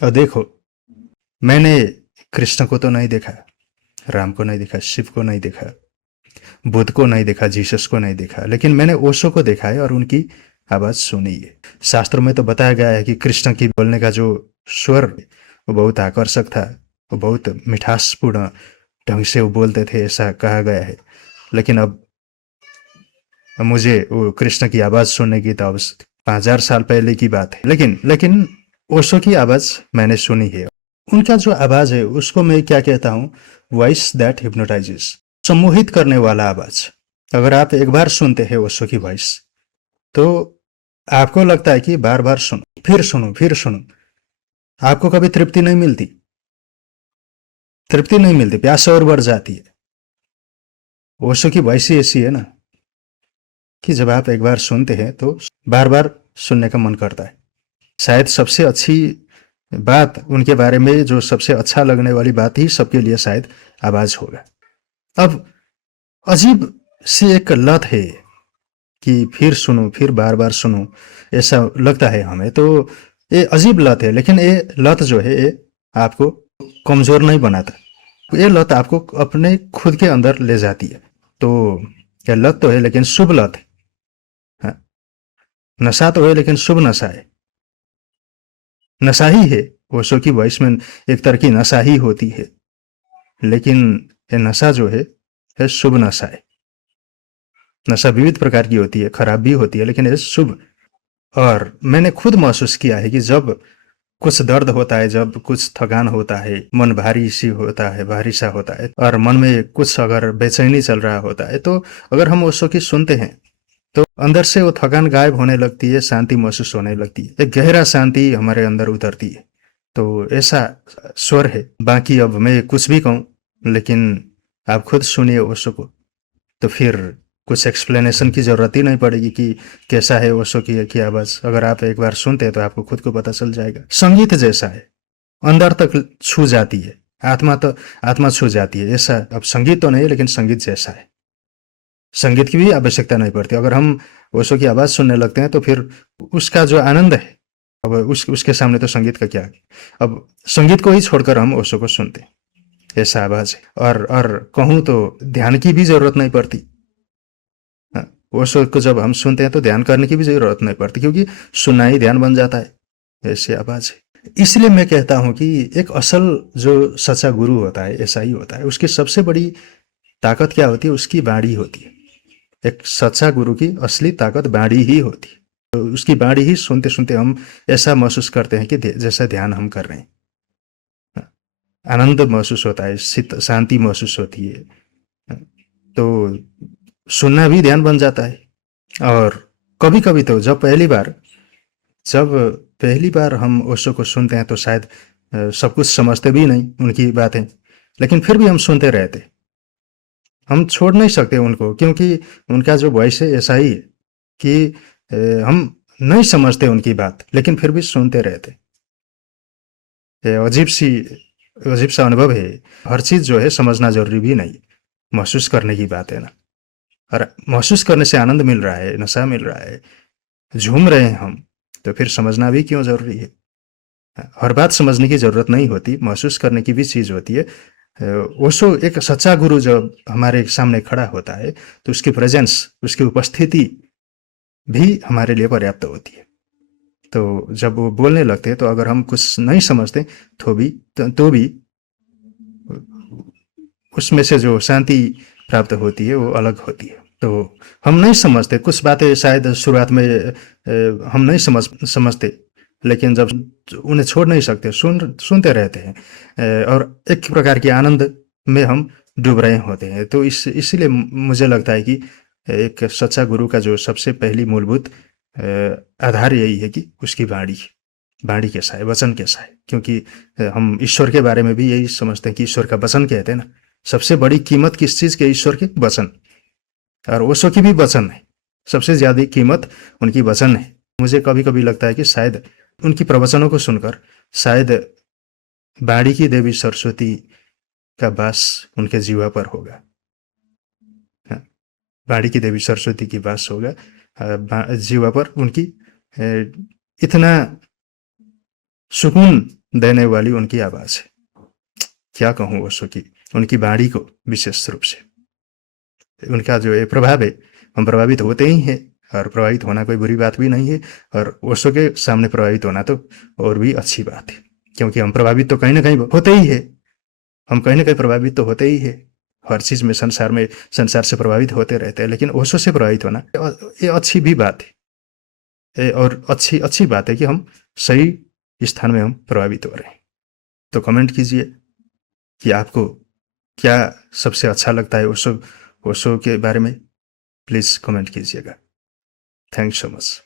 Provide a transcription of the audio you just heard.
और देखो, मैंने कृष्ण को तो नहीं देखा, राम को नहीं देखा, शिव को नहीं देखा, बुद्ध को नहीं देखा, जीसस को नहीं देखा, लेकिन मैंने ओशो को देखा है और उनकी आवाज सुनी है। शास्त्रों में तो बताया गया है कि कृष्ण की बोलने का जो स्वर वो बहुत आकर्षक था, वो बहुत मिठासपूर्ण ढंग से वो बोलते थे, ऐसा कहा गया है। लेकिन अब मुझे वो कृष्ण की आवाज सुनने की तो अब 5000 साल पहले की बात है, लेकिन लेकिन ओशो की आवाज मैंने सुनी है। उनका जो आवाज है उसको मैं क्या कहता हूँ, वॉइस दैट हिप्नोटाइजेस, सम्मोहित करने वाला आवाज। अगर आप एक बार सुनते हैं ओशो की वॉइस, तो आपको लगता है कि बार बार सुनो, फिर सुनो, फिर सुनो। आपको कभी तृप्ति नहीं मिलती, तृप्ति नहीं मिलती, प्यास और बढ़ जाती है। ओशो की वॉइस ही ऐसी है ना कि जब आप एक बार सुनते हैं तो बार बार सुनने का मन करता है। शायद सबसे अच्छी बात उनके बारे में, जो सबसे अच्छा लगने वाली बात ही सबके लिए शायद आवाज होगा। अब अजीब सी एक लत है कि फिर सुनो, फिर बार बार सुनो, ऐसा लगता है हमें। तो ये अजीब लत है, लेकिन ये लत जो है ये आपको कमजोर नहीं बनाता। ये लत आपको अपने खुद के अंदर ले जाती है। तो ये लत तो है लेकिन शुभ लत है। हाँ, नशा तो है लेकिन शुभ नशा है, नशा ही है। ओशो की वॉइस में एक तरह की नशा ही होती है, लेकिन ये नशा जो है ये शुभ नशा है। नशा विविध प्रकार की होती है, खराब भी होती है, लेकिन ये शुभ। और मैंने खुद महसूस किया है कि जब कुछ दर्द होता है, जब कुछ थकान होता है, मन भारी सी होता है, भारी सा होता है, और मन में कुछ अगर बेचैनी चल रहा होता है, तो अगर हम ओशो की सुनते हैं तो अंदर से वो थकान गायब होने लगती है, शांति महसूस होने लगती है, एक गहरा शांति हमारे अंदर उतरती है। तो ऐसा स्वर है। बाकी अब मैं कुछ भी कहूँ, लेकिन आप खुद सुनिए ओशो को, तो फिर कुछ एक्सप्लेनेशन की ज़रूरत ही नहीं पड़ेगी कि कैसा है ओशो की आवाज़। अगर आप एक बार सुनते हैं तो आपको खुद को पता चल जाएगा। संगीत जैसा है, अंदर तक छू जाती है, आत्मा तो आत्मा छू जाती है। ऐसा अब संगीत तो नहीं, लेकिन संगीत जैसा है। संगीत की भी आवश्यकता नहीं पड़ती। अगर हम ओशो की आवाज़ सुनने लगते हैं तो फिर उसका जो आनंद है, अब उसके सामने तो संगीत का क्या है। अब संगीत को ही छोड़कर हम ओशो को सुनते हैं, ऐसा आवाज़ है। और कहूँ तो ध्यान की भी ज़रूरत नहीं पड़ती। हाँ, ओशो को जब हम सुनते हैं तो ध्यान करने की भी ज़रूरत नहीं पड़ती, क्योंकि सुनना ही ध्यान बन जाता है, ऐसी आवाज़ है। इसलिए मैं कहता हूँ कि एक असल जो सच्चा गुरु होता है ऐसा ही होता है। उसकी सबसे बड़ी ताकत क्या होती है, उसकी वाणी होती है। एक सच्चा गुरु की असली ताकत वाणी ही होती है। तो उसकी वाणी ही सुनते सुनते हम ऐसा महसूस करते हैं कि जैसा ध्यान हम कर रहे हैं। हाँ, आनंद महसूस होता है, शांति महसूस होती है। हाँ, तो सुनना भी ध्यान बन जाता है। और कभी कभी तो जब पहली बार हम ओशो को सुनते हैं तो शायद सब कुछ समझते भी नहीं उनकी बातें, लेकिन फिर भी हम सुनते रहते। हम छोड़ नहीं सकते उनको, क्योंकि उनका जो वॉइस है ऐसा ही है कि हम नहीं समझते उनकी बात, लेकिन फिर भी सुनते रहते। ये अजीब सा अनुभव है। हर चीज़ जो है समझना जरूरी भी नहीं, महसूस करने की बात है ना। और महसूस करने से आनंद मिल रहा है, नशा मिल रहा है, झूम रहे हैं हम, तो फिर समझना भी क्यों जरूरी है। हर बात समझने की जरूरत नहीं होती, महसूस करने की भी चीज़ होती है। ओशो एक सच्चा गुरु जब हमारे सामने खड़ा होता है तो उसकी प्रेजेंस, उसकी उपस्थिति भी हमारे लिए पर्याप्त होती है। तो जब वो बोलने लगते हैं तो अगर हम कुछ नहीं समझते तो भी उसमें से जो शांति प्राप्त होती है वो अलग होती है। तो हम नहीं समझते कुछ बातें, शायद शुरुआत में हम नहीं समझते, लेकिन जब उन्हें छोड़ नहीं सकते, सुनते रहते हैं, और एक प्रकार के आनंद में हम डूब रहे होते हैं। तो इसीलिए मुझे लगता है कि एक सच्चा गुरु का जो सबसे पहली मूलभूत आधार यही है कि उसकी वाणी, वाणी कैसा है, वचन कैसा है। क्योंकि हम ईश्वर के बारे में भी यही समझते हैं कि ईश्वर का वचन कहते हैं ना। सबसे बड़ी कीमत किस चीज़ के, ईश्वर के वचन। और ओशो की भी वचन है, सबसे ज़्यादा कीमत उनकी वचन है। मुझे कभी कभी लगता है कि शायद उनकी प्रवचनों को सुनकर शायद बाड़ी की देवी सरस्वती का वास उनके जीवा पर होगा। हाँ, बाड़ी की देवी सरस्वती की वास होगा जीवा पर उनकी। इतना सुकून देने वाली उनकी आवाज़ है। क्या कहूँ ओशो की, उनकी वाणी को विशेष रूप से उनका जो ये प्रभाव है, हम प्रभावित होते ही हैं, और प्रभावित होना कोई बुरी बात भी नहीं है, और ओशो के सामने प्रभावित होना तो और भी अच्छी बात है, क्योंकि हम प्रभावित तो कहीं ना कहीं होते ही है, हम कहीं ना कहीं प्रभावित तो होते ही है। हर चीज़ में संसार से प्रभावित होते रहते हैं, लेकिन ओशो से प्रभावित होना ये अच्छी भी बात है, और अच्छी अच्छी बात है कि हम सही स्थान में हम प्रभावित हो रहे हैं। तो कमेंट कीजिए कि आपको क्या सबसे अच्छा लगता है ओशो ओशो के बारे में, प्लीज़ कमेंट कीजिएगा। Thanks so much.